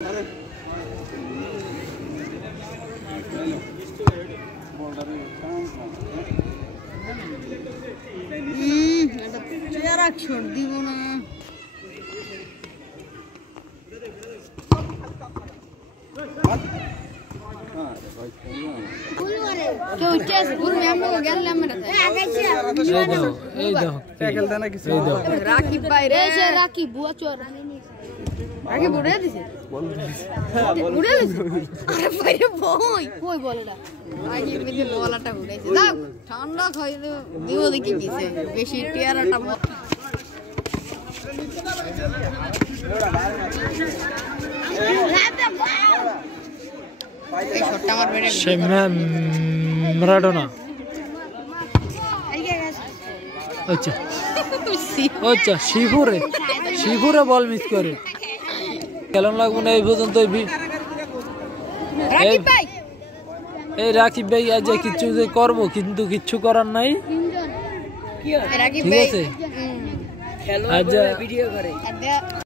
छोड़ दी वो ना क्यों चेस गुरु में हम लोग गैल ले मेरा ए दो साइकिल देना किसी राखी भाई रे राखी बुआ चोर आगे बुढ़े दिसे बुढ़े दिसे अरे भाई बोई कोई बोलड़ा आगे मेरे बोलटा बुढ़े दिसे दाও ঠান্ডা খাই দিও দেখি কিসে বেশি টিয়ারাটা Maradona. अच्छा अच्छा शिवपुरे बल मिस करे খেলন লাগবো না এই পর্যন্ত এই রাকিব ভাই আজ কিছু করব কিন্তু কিচ্ছু করার নাই ঠিক আছে আজ ভিডিও করে